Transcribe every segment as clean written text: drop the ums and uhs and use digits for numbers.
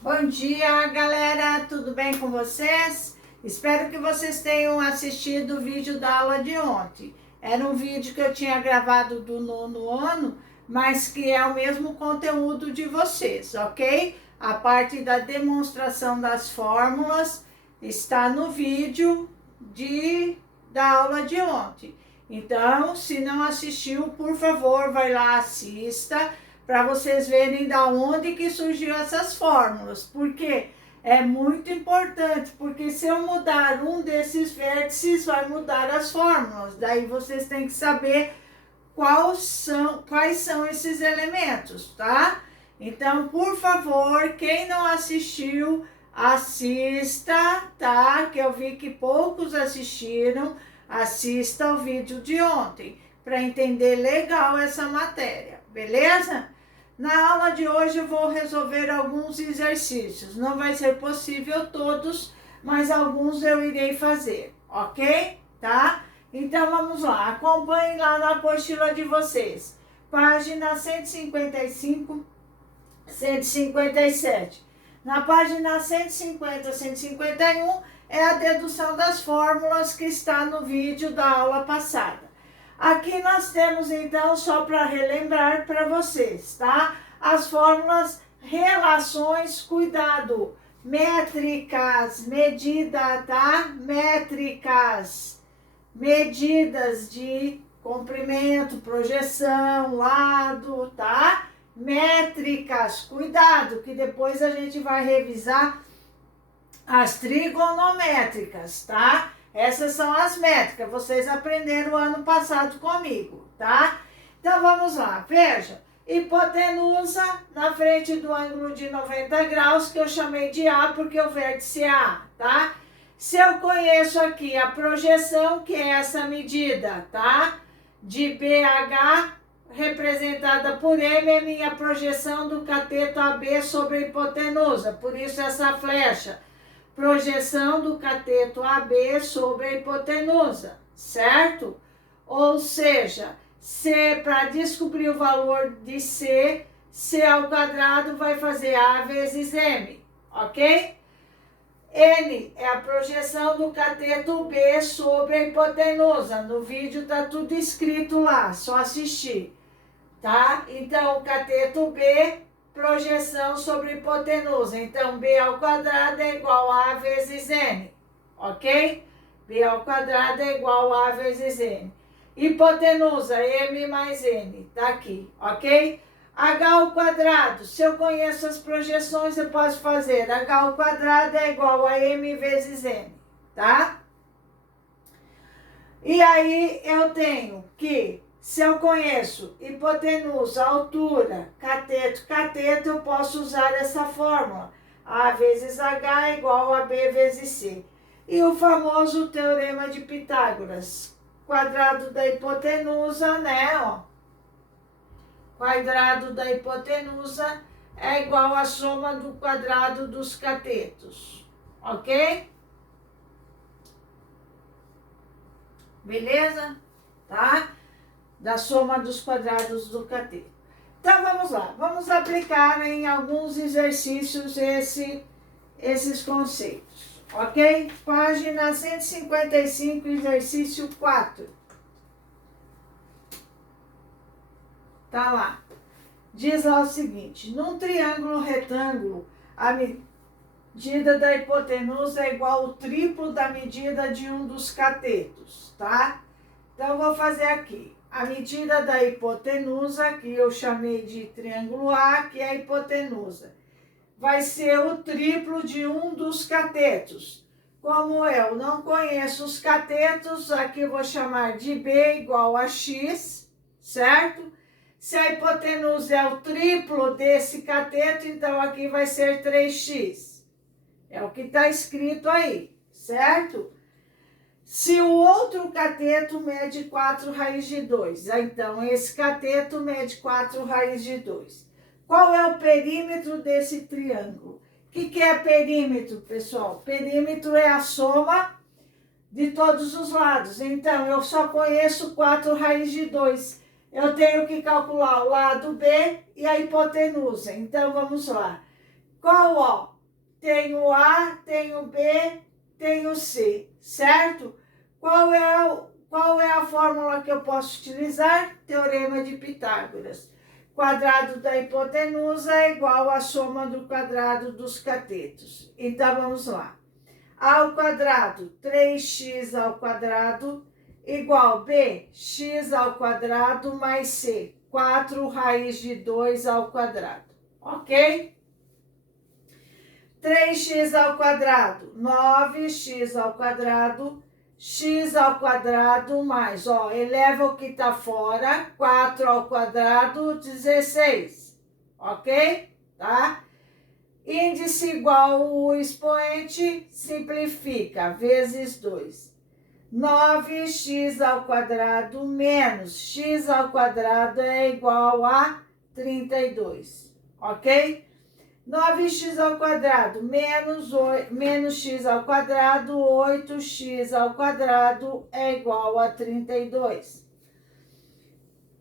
Bom dia, galera! Tudo bem com vocês? Espero que vocês tenham assistido o vídeo da aula de ontem. Era um vídeo que eu tinha gravado do nono ano, mas que é o mesmo conteúdo de vocês, ok? A parte da demonstração das fórmulas está no vídeo da aula de ontem. Então, se não assistiu, por favor, vai lá, assista, para vocês verem da onde que surgiu essas fórmulas, porque é muito importante, porque se eu mudar um desses vértices, vai mudar as fórmulas, daí vocês têm que saber quais são esses elementos, tá? Então, por favor, quem não assistiu, assista, tá? Que eu vi que poucos assistiram, assista o vídeo de ontem, para entender legal essa matéria, beleza? Na aula de hoje eu vou resolver alguns exercícios. Não vai ser possível todos, mas alguns eu irei fazer, ok? Tá? Então vamos lá, acompanhem lá na apostila de vocês. Página 155, 157. Na página 150, 151 é a dedução das fórmulas que está no vídeo da aula passada. Aqui nós temos, então, só para relembrar para vocês, tá? As fórmulas, relações, cuidado, métricas, medida, tá? Métricas, medidas de comprimento, projeção, lado, tá? Métricas, cuidado, que depois a gente vai revisar as trigonométricas, tá? Essas são as métricas, vocês aprenderam ano passado comigo, tá? Então vamos lá, veja, hipotenusa na frente do ângulo de 90 graus, que eu chamei de A porque o vértice é A, tá? Se eu conheço aqui a projeção, que é essa medida, tá? De BH, representada por M, é minha projeção do cateto AB sobre a hipotenusa, por isso essa flecha. Projeção do cateto AB sobre a hipotenusa, certo? Ou seja, C, para descobrir o valor de C, C ao quadrado vai fazer A vezes M, ok? N é a projeção do cateto B sobre a hipotenusa. No vídeo tá tudo escrito lá, só assistir, tá? Então, o cateto B, projeção sobre hipotenusa. Então, B ao quadrado é igual a vezes N, ok? B ao quadrado é igual a vezes N. Hipotenusa, M mais N, tá aqui, ok? H ao quadrado, se eu conheço as projeções, eu posso fazer H ao quadrado é igual a M vezes N, tá? E aí, eu tenho que se eu conheço hipotenusa, altura, cateto, eu posso usar essa fórmula. A vezes H é igual a B vezes C. E o famoso teorema de Pitágoras. Quadrado da hipotenusa, né, ó. Quadrado da hipotenusa é igual à soma do quadrado dos catetos. Ok? Beleza? Tá? Da soma dos quadrados do cateto. Então, vamos lá. Vamos aplicar em alguns exercícios esses conceitos, ok? Página 155, exercício 4. Tá lá. Diz lá o seguinte, num triângulo retângulo, a medida da hipotenusa é igual ao triplo da medida de um dos catetos, tá? Então, eu vou fazer aqui. A medida da hipotenusa, que eu chamei de triângulo A, que é a hipotenusa, vai ser o triplo de um dos catetos. Como eu não conheço os catetos, aqui eu vou chamar de B igual a X, certo? Se a hipotenusa é o triplo desse cateto, então aqui vai ser 3x. É o que está escrito aí, certo? Se o outro cateto mede 4 raiz de 2, então esse cateto mede 4 raiz de 2. Qual é o perímetro desse triângulo? O que é perímetro, pessoal? Perímetro é a soma de todos os lados. Então, eu só conheço 4 raiz de 2. Eu tenho que calcular o lado B e a hipotenusa. Então, vamos lá. Qual O? Tem o A, tem o B, tem o C, certo? Qual é a fórmula que eu posso utilizar? Teorema de Pitágoras. Quadrado da hipotenusa é igual à soma do quadrado dos catetos. Então, vamos lá. A ao quadrado, 3x ao quadrado, igual B, x ao quadrado mais C, 4 raiz de 2 ao quadrado. Ok? 3x ao quadrado, 9x ao quadrado, x ao quadrado mais, eleva o que está fora, 4 ao quadrado, 16, ok? Tá? Índice igual o expoente, simplifica, vezes 2. 9x ao quadrado menos x ao quadrado é igual a 32, ok? 9x ao quadrado menos x ao quadrado, 8x ao quadrado é igual a 32.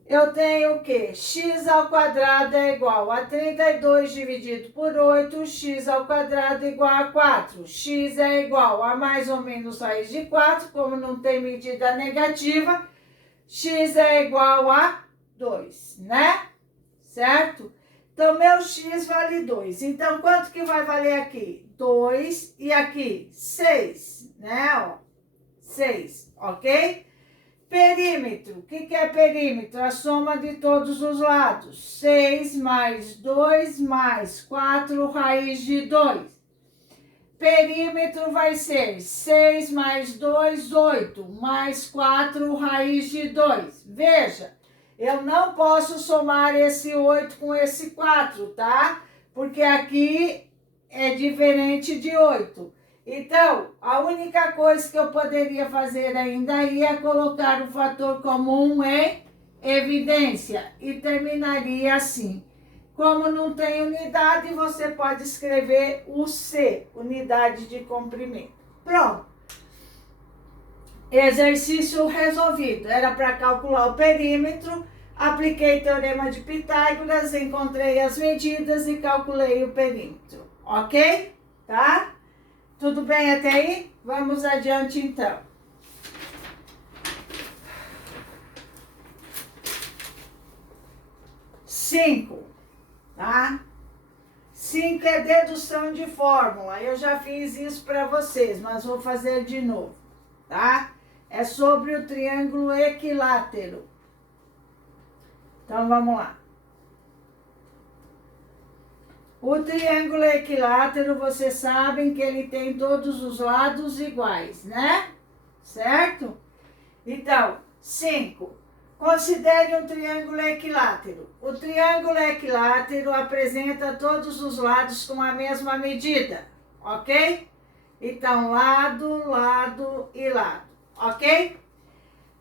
Eu tenho o quê? X ao quadrado é igual a 32 dividido por 8, x ao quadrado é igual a 4. X é igual a mais ou menos raiz de 4, como não tem medida negativa, x é igual a 2, né? Certo? Então, meu x vale 2. Então, quanto que vai valer aqui? 2 e aqui 6, né? 6, ok? Perímetro. O que é perímetro? A soma de todos os lados. 6 mais 2 mais 4 raiz de 2. Perímetro vai ser 6 mais 2, 8, mais 4 raiz de 2. Veja. Eu não posso somar esse 8 com esse 4, tá? Porque aqui é diferente de 8. Então, a única coisa que eu poderia fazer ainda aí é colocar o fator comum em evidência. E terminaria assim. Como não tem unidade, você pode escrever o C, unidade de comprimento. Pronto. Exercício resolvido. Era para calcular o perímetro, apliquei teorema de Pitágoras, encontrei as medidas e calculei o perímetro. Ok? Tá? Tudo bem até aí? Vamos adiante então. 5, tá? 5 é dedução de fórmula. Eu já fiz isso para vocês, mas vou fazer de novo, tá? É sobre o triângulo equilátero. Então, vamos lá. O triângulo equilátero, vocês sabem que ele tem todos os lados iguais, né? Certo? Então, 5. Considere um triângulo equilátero. O triângulo equilátero apresenta todos os lados com a mesma medida, ok? Então, lado, lado e lado. Ok?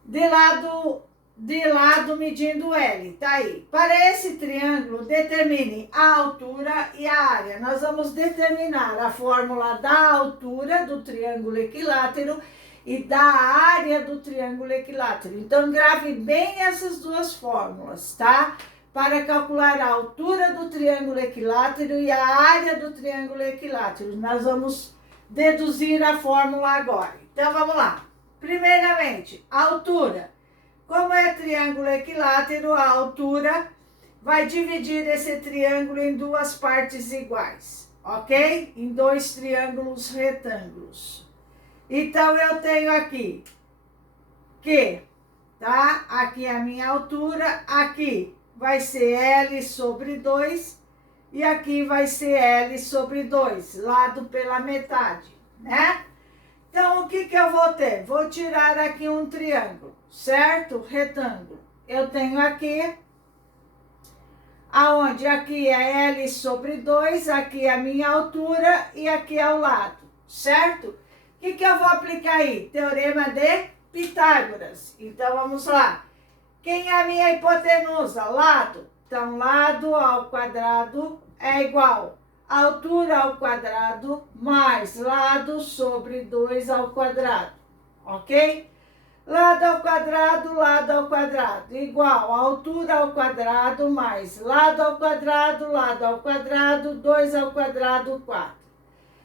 De lado medindo L, tá aí. Para esse triângulo, determine a altura e a área. Nós vamos determinar a fórmula da altura do triângulo equilátero e da área do triângulo equilátero. Então, grave bem essas duas fórmulas, tá? Para calcular a altura do triângulo equilátero e a área do triângulo equilátero. Nós vamos deduzir a fórmula agora. Então, vamos lá. Primeiramente, a altura. Como é triângulo equilátero, a altura vai dividir esse triângulo em duas partes iguais, ok? Em dois triângulos retângulos. Então, eu tenho aqui que, tá? Aqui é a minha altura, aqui vai ser L sobre 2 e aqui vai ser L sobre 2, lado pela metade, né? Então, o que eu vou ter? Vou tirar aqui um triângulo, certo? Retângulo. Eu tenho aqui, aonde aqui é L sobre 2, aqui é a minha altura e aqui é o lado, certo? O que eu vou aplicar aí? Teorema de Pitágoras. Então, vamos lá. Quem é a minha hipotenusa? Lado. Então, lado ao quadrado é igual a altura ao quadrado mais lado sobre 2 ao quadrado, ok? lado ao quadrado, igual altura ao quadrado mais lado ao quadrado, 2 ao quadrado, 4.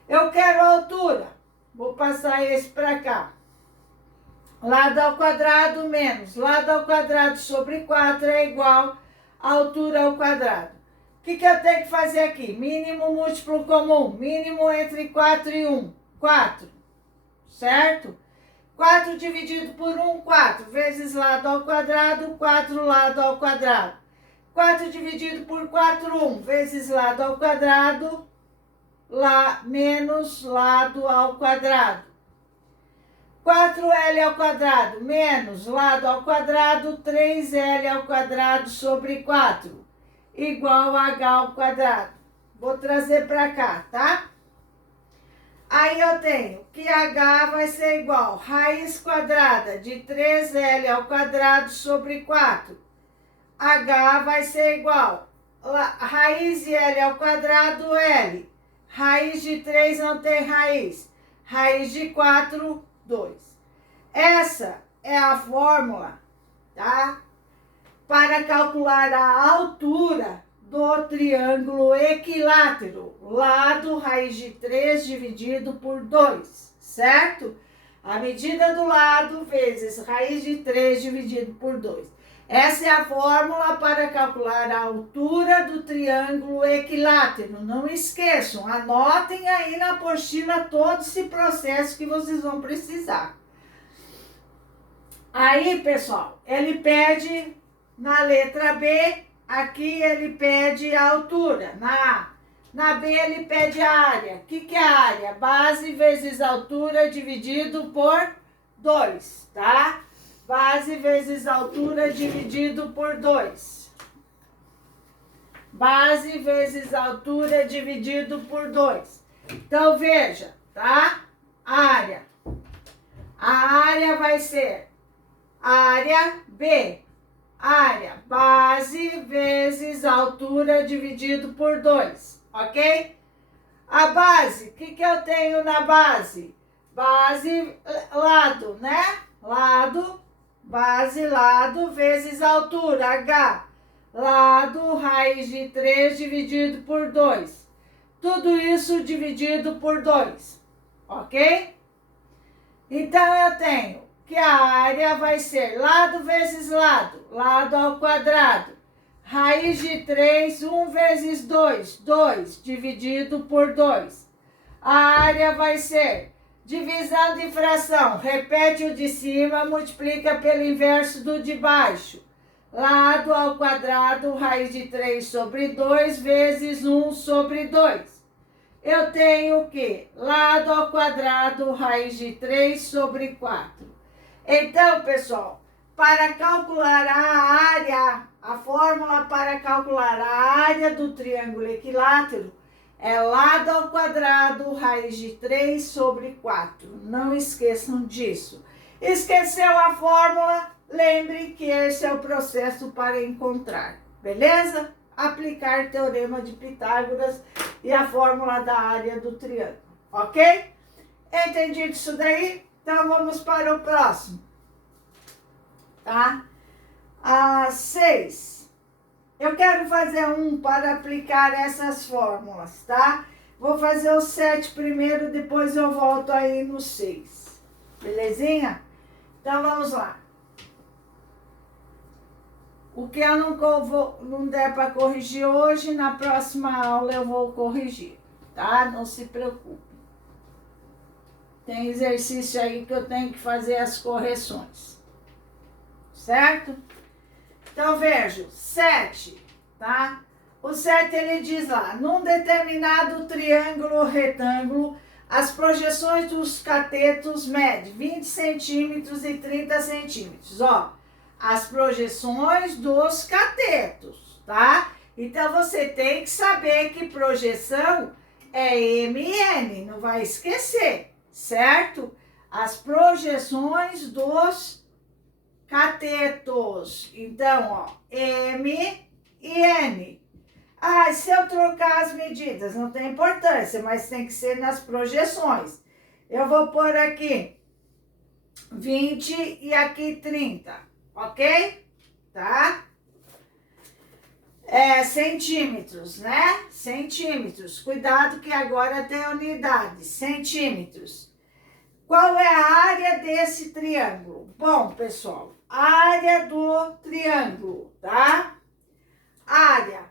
Eu quero a altura, vou passar esse para cá. Lado ao quadrado menos lado ao quadrado sobre 4 é igual a altura ao quadrado. O que eu tenho que fazer aqui? Mínimo múltiplo comum, mínimo entre 4 e 1, 4, certo? 4 dividido por 1, 4, vezes lado ao quadrado, 4 lado ao quadrado. 4 dividido por 4, 1, vezes lado ao quadrado, menos lado ao quadrado. 4L ao quadrado menos lado ao quadrado, 3L ao quadrado sobre 4, igual a H ao quadrado. Vou trazer para cá, tá? Aí eu tenho que H vai ser igual raiz quadrada de 3L ao quadrado sobre 4. H vai ser igual raiz de L ao quadrado, L. Raiz de 3 não tem raiz. Raiz de 4, 2. Essa é a fórmula, tá? Para calcular a altura do triângulo equilátero, lado raiz de 3 dividido por 2, certo? A medida do lado vezes raiz de 3 dividido por 2. Essa é a fórmula para calcular a altura do triângulo equilátero. Não esqueçam, anotem aí na apostila todo esse processo que vocês vão precisar. Aí, pessoal, ele pede na letra B, aqui ele pede a altura. Na B ele pede a área. O que é a área? Base vezes altura dividido por 2, tá? Base vezes altura dividido por 2. Base vezes altura dividido por 2. Então, veja, tá? Área. A área vai ser área B. Área, base vezes altura dividido por 2, ok? A base, o que eu tenho na base? Base, lado, né? Lado, base, lado, vezes altura, H. Lado, raiz de 3 dividido por 2. Tudo isso dividido por 2, ok? Então, eu tenho que a área vai ser lado vezes lado, lado ao quadrado. Raiz de 3, 1 vezes 2, 2 dividido por 2. A área vai ser divisão de fração, repete o de cima, multiplica pelo inverso do de baixo. Lado ao quadrado, raiz de 3 sobre 2 vezes 1 sobre 2. Eu tenho que lado ao quadrado, raiz de 3 sobre 4. Então, pessoal, para calcular a área, a fórmula para calcular a área do triângulo equilátero é lado ao quadrado, raiz de 3 sobre 4. Não esqueçam disso. Esqueceu a fórmula? Lembre que esse é o processo para encontrar, beleza? Aplicar teorema de Pitágoras e a fórmula da área do triângulo, ok? Entendido isso daí? Então, vamos para o próximo, tá? 6. Eu quero fazer um para aplicar essas fórmulas, tá? Vou fazer o 7 primeiro, depois eu volto aí no 6. Belezinha? Então, vamos lá. O que eu não der para corrigir hoje, na próxima aula eu vou corrigir, tá? Não se preocupe. Tem exercício aí que eu tenho que fazer as correções, certo? Então, veja, 7, tá? O 7, ele diz lá, num determinado triângulo retângulo, as projeções dos catetos medem 20 centímetros e 30 centímetros, ó. As projeções dos catetos, tá? Então, você tem que saber que projeção é MN, não vai esquecer. Certo? As projeções dos catetos. Então, ó, M e N. Ah, se eu trocar as medidas, não tem importância, mas tem que ser nas projeções. Eu vou pôr aqui 20 e aqui 30, ok? Tá? Centímetros, né? Centímetros. Cuidado que agora tem unidades. Centímetros. Qual é a área desse triângulo? Bom, pessoal, área do triângulo, tá? Área.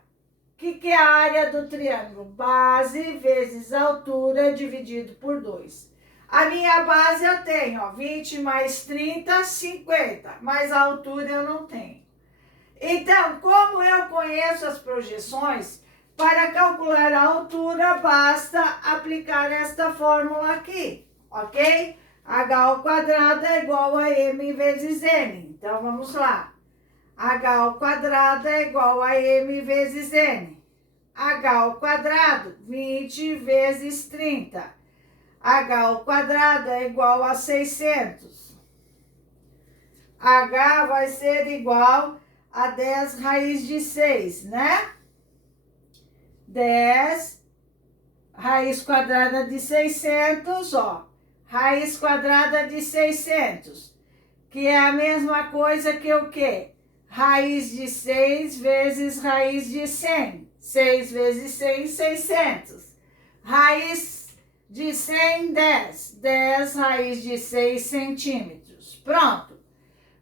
O que é a área do triângulo? Base vezes altura dividido por 2. A minha base eu tenho, ó, 20 mais 30, 50. Mas a altura eu não tenho. Então, como eu conheço as projeções, para calcular a altura, basta aplicar esta fórmula aqui, ok? H ao quadrado é igual a M vezes N. Então, vamos lá. H ao quadrado é igual a M vezes N. H ao quadrado, 20 vezes 30. H ao quadrado é igual a 600. H vai ser igual a 10 raiz de 6, né? 10 raiz quadrada de 600, ó. Raiz quadrada de 600, que é a mesma coisa que o quê? Raiz de 6 vezes raiz de 100. 6 vezes 100, 600. Raiz de 100, 10. 10 raiz de 6 centímetros. Pronto.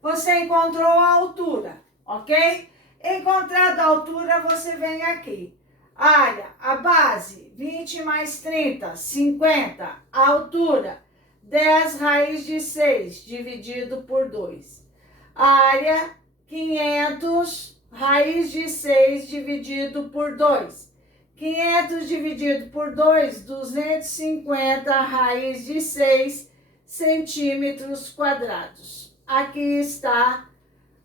Você encontrou a altura, ok? Encontrada a altura, você vem aqui. Área, a base, 20 mais 30, 50. A altura, 10 raiz de 6, dividido por 2. Área, 500 raiz de 6, dividido por 2. 500 dividido por 2, 250 raiz de 6 centímetros quadrados. Aqui está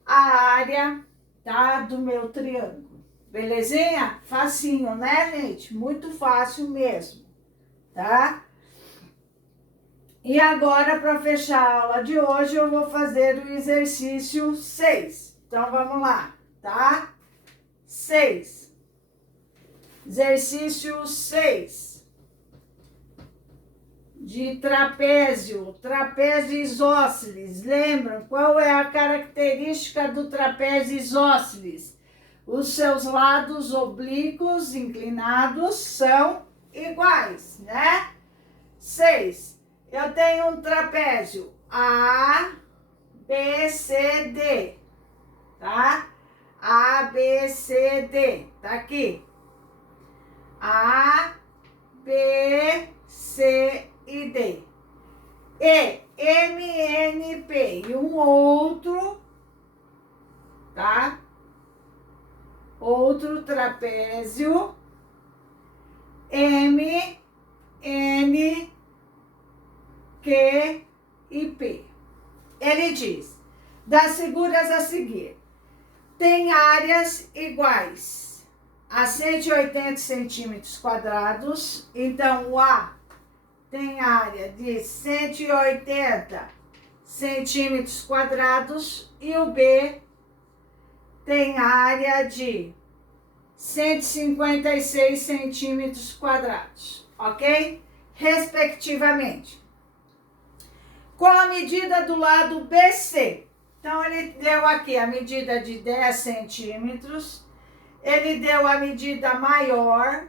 a área, tá, do meu triângulo. Belezinha? Facinho, né, gente? Muito fácil mesmo, tá? E agora, para fechar a aula de hoje, eu vou fazer o exercício 6. Então, vamos lá, tá? 6. Exercício 6. De trapézio, trapézio isósceles. Lembram qual é a característica do trapézio isósceles? Os seus lados oblíquos inclinados são iguais, né? 6. Eu tenho um trapézio A, B, C, D, tá? A, B, C, D, tá aqui. A, B, C e D. E, M, N, P. E um outro, tá? Outro trapézio, M, N, Q e P. Ele diz, das figuras a seguir, tem áreas iguais a 180 centímetros quadrados. Então, o A tem área de 180 centímetros quadrados e o B tem área de 156 centímetros quadrados, ok? Respectivamente. Qual a medida do lado BC? Então, ele deu aqui a medida de 10 centímetros, ele deu a medida maior,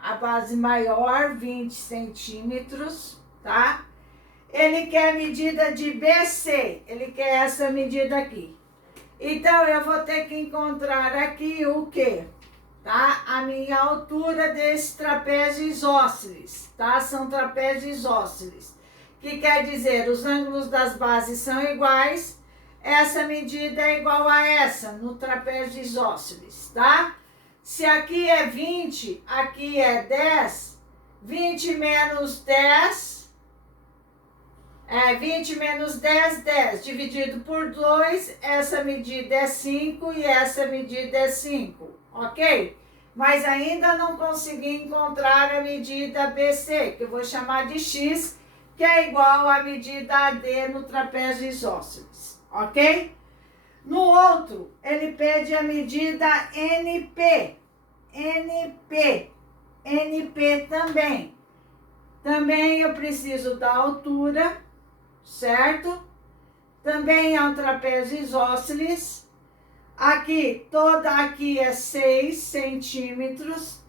a base maior, 20 centímetros, tá? Ele quer a medida de BC, ele quer essa medida aqui. Então, eu vou ter que encontrar aqui o quê? Tá? A minha altura desse trapézio isósceles, tá? São trapézios isósceles, que quer dizer, os ângulos das bases são iguais, essa medida é igual a essa, no trapézio isósceles, tá? Se aqui é 20, aqui é 10, 20 menos 10... 20 menos 10, 10, dividido por 2, essa medida é 5 e essa medida é 5, ok? Mas ainda não consegui encontrar a medida BC, que eu vou chamar de X, que é igual à medida AD no trapézio isósceles, ok? No outro, ele pede a medida NP, NP também. Também eu preciso da altura, certo? também é um trapézio isósceles. Aqui, toda aqui é 6 centímetros,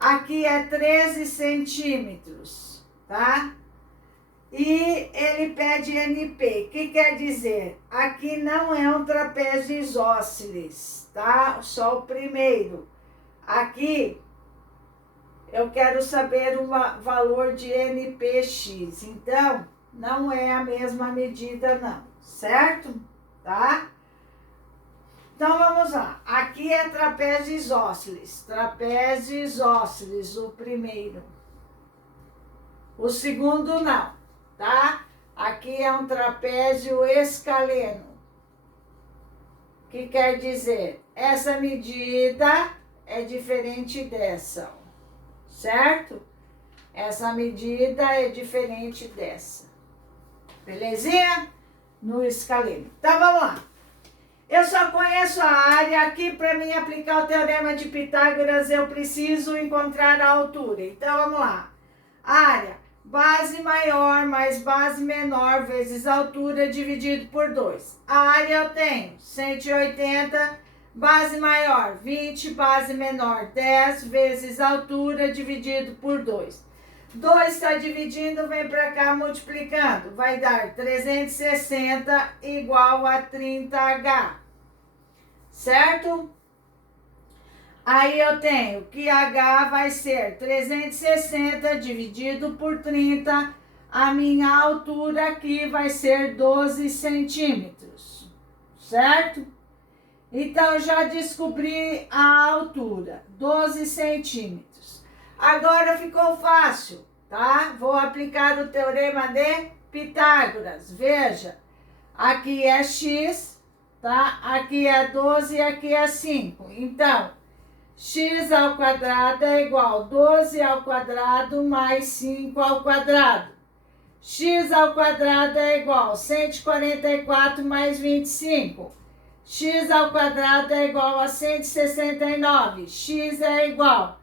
aqui é 13 centímetros, tá? E ele pede NP, o que quer dizer? Aqui não é um trapézio isósceles, tá? Só o primeiro. Aqui, eu quero saber o valor de NPX, então, não é a mesma medida não, certo? Tá? Então, vamos lá. Aqui é trapézio isósceles, o primeiro. O segundo não, tá? Aqui é um trapézio escaleno. O que quer dizer? Essa medida é diferente dessa, certo? Essa medida é diferente dessa. Belezinha? No escaleno. Então, vamos lá. Eu só conheço a área. Aqui, para mim aplicar o teorema de Pitágoras, eu preciso encontrar a altura. Então, vamos lá. Área, base maior mais base menor vezes altura dividido por 2. A área eu tenho 180, base maior 20, base menor 10 vezes altura dividido por 2. 2 está dividindo, vem para cá multiplicando. Vai dar 360 igual a 30H. Certo? Aí eu tenho que H vai ser 360 dividido por 30. A minha altura aqui vai ser 12 centímetros. Certo? Então, já descobri a altura, 12 centímetros. Agora ficou fácil, tá? Vou aplicar o teorema de Pitágoras. Veja, aqui é x, tá? Aqui é 12 e aqui é 5. Então, x ao quadrado é igual a 12 ao quadrado mais 5 ao quadrado. X ao quadrado é igual a 144 mais 25. X ao quadrado é igual a 169. X é igual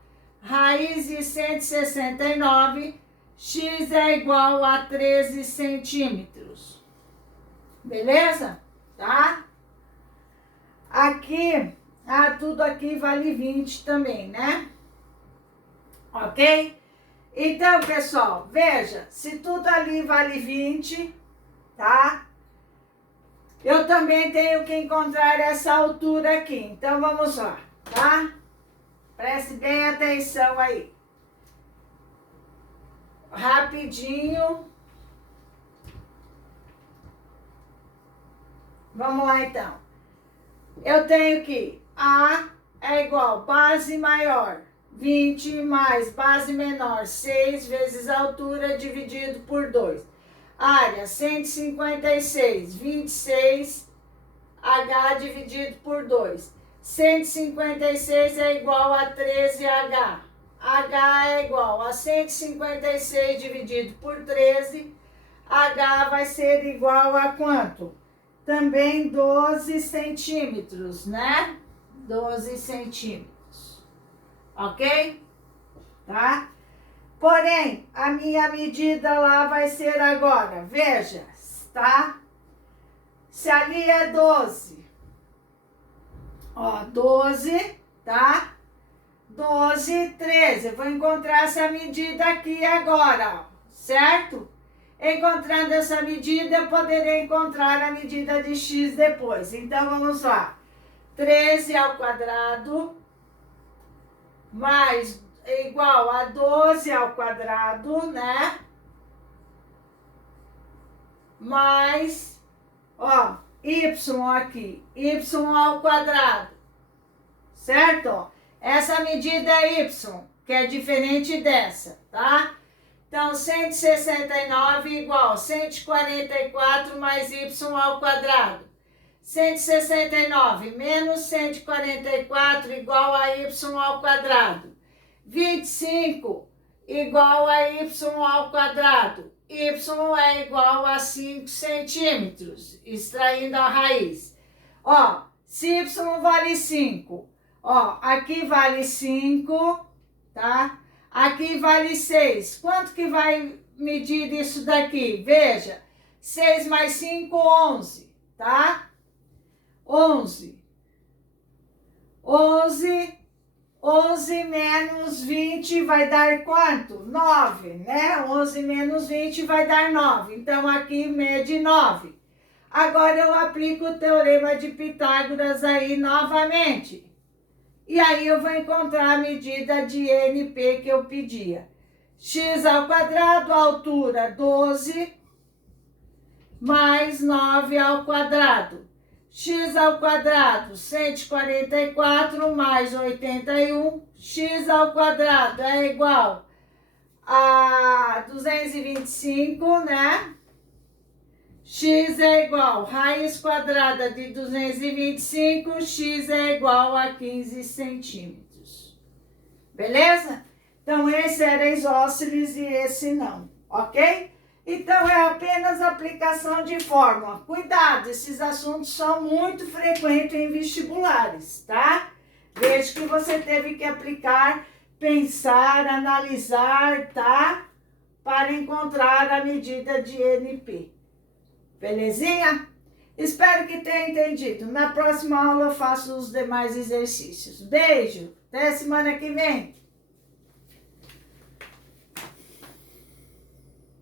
raiz de 169, x é igual a 13 centímetros. Beleza? Tá? Aqui, tudo aqui vale 20 também, né? Ok? Então, pessoal, veja, se tudo ali vale 20, tá? Eu também tenho que encontrar essa altura aqui. Então, vamos lá, tá? Preste bem atenção aí. Rapidinho. Vamos lá, então. Eu tenho que A é igual base maior, 20 mais base menor, 6 vezes altura dividido por 2. Área, 156, 26, H dividido por 2. 156 é igual a 13H. H é igual a 156 dividido por 13. H vai ser igual a quanto? Também 12 centímetros, né? 12 centímetros. Ok? Tá? Porém, a minha medida lá vai ser agora. Veja, tá? Se ali é 12. Ó, 12, tá? 12, 13. Eu vou encontrar essa medida aqui agora, ó, certo? Encontrando essa medida, eu poderei encontrar a medida de x depois. Então, vamos lá. 13 ao quadrado mais igual a 12 ao quadrado, né? Mais, ó, y aqui, y ao quadrado, certo? Essa medida é y, que é diferente dessa, tá? Então, 169 igual a 144 mais y ao quadrado. 169 menos 144 igual a y ao quadrado. 25 igual a y ao quadrado. Y é igual a 5 centímetros, extraindo a raiz. Ó, se y vale 5, ó, aqui vale 5, tá? Aqui vale 6. Quanto que vai medir isso daqui? Veja, 6 mais 5, 11. tá? 11. 11 menos 20 vai dar quanto? 9, né? 11 menos 20 vai dar 9. Então, aqui mede 9. Agora, eu aplico o teorema de Pitágoras aí novamente. E aí, eu vou encontrar a medida de NP que eu pedia. X ao quadrado, altura 12, mais 9 ao quadrado. X ao quadrado, 144 mais 81, x ao quadrado é igual a 225, né? X é igual, raiz quadrada de 225, x é igual a 15 centímetros. Beleza? Então, esse era isósceles e esse não, ok? Então, é apenas aplicação de fórmula. Cuidado, esses assuntos são muito frequentes em vestibulares, tá? Veja que você teve que aplicar, pensar, analisar, tá? Para encontrar a medida de NP. Belezinha? Espero que tenha entendido. Na próxima aula eu faço os demais exercícios. Beijo, até semana que vem.